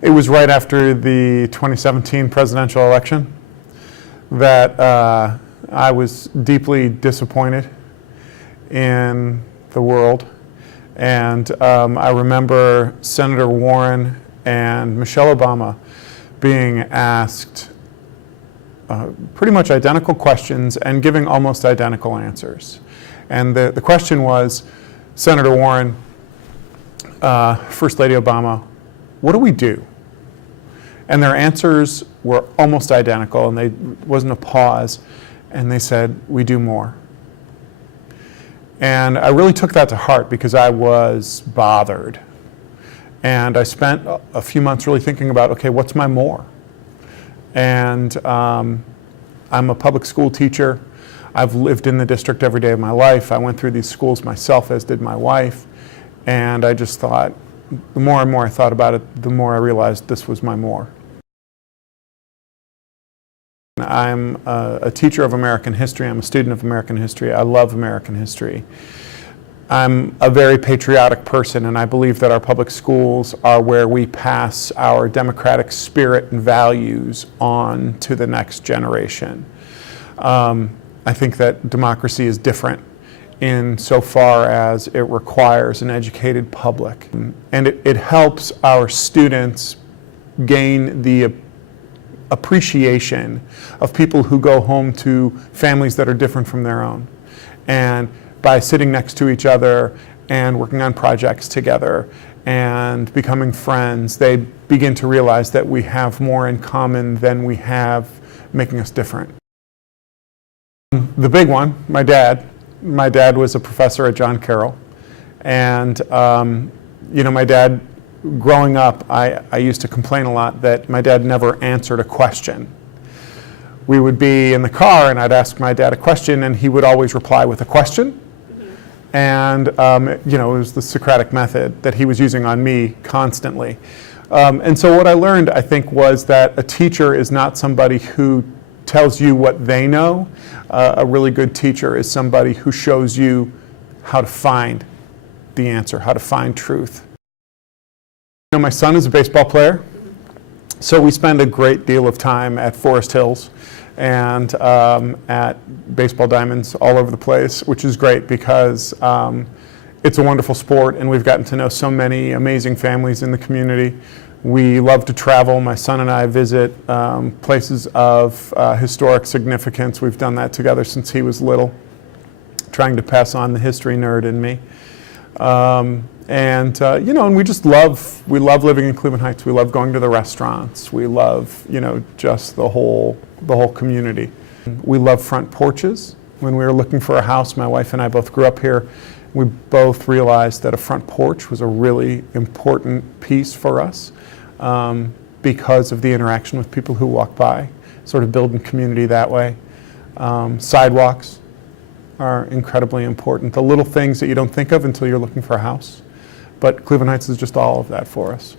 It was right after the 2017 presidential election that I was deeply disappointed in the world. And I remember Senator Warren and Michelle Obama being asked pretty much identical questions and giving almost identical answers. And the question was, Senator Warren, First Lady Obama, what do we do? And their answers were almost identical, and there wasn't a pause, and they said, we do more. And I really took that to heart because I was bothered. And I spent a few months really thinking about, okay, what's my more? And I'm a public school teacher. I've lived in the district every day of my life. I went through these schools myself, as did my wife. And I just thought, the more and more I thought about it, the more I realized this was my more. I'm a teacher of American history. I'm a student of American history. I love American history. I'm a very patriotic person, and I believe that our public schools are where we pass our democratic spirit and values on to the next generation. I think that democracy is different in so far as it requires an educated public. And it helps our students gain the appreciation of people who go home to families that are different from their own. And by sitting next to each other and working on projects together and becoming friends, they begin to realize that we have more in common than we have making us different. The big one, my dad. My dad was a professor at John Carroll. And you know, my dad, growing up, I used to complain a lot that my dad never answered a question. We would be in the car and I'd ask my dad a question and he would always reply with a question. And you know, it was the Socratic method that he was using on me constantly. And so what I learned, I think, was that a teacher is not somebody who tells you what they know. A really good teacher is somebody who shows you how to find the answer, how to find truth. You know, my son is a baseball player, so we spend a great deal of time at Forest Hills and at baseball diamonds all over the place, which is great because it's a wonderful sport and we've gotten to know so many amazing families in the community. We love to travel. My son and I visit places of historic significance. We've done that together since he was little, trying to pass on the history nerd in me. You know, and we love living in Cleveland Heights. We love going to the restaurants. We love, you know, just the whole community. We love front porches. When we were looking for a house, my wife and I both grew up here. We both realized that a front porch was a really important piece for us because of the interaction with people who walk by, sort of building community that way. Sidewalks are incredibly important. The little things that you don't think of until you're looking for a house. But Cleveland Heights is just all of that for us.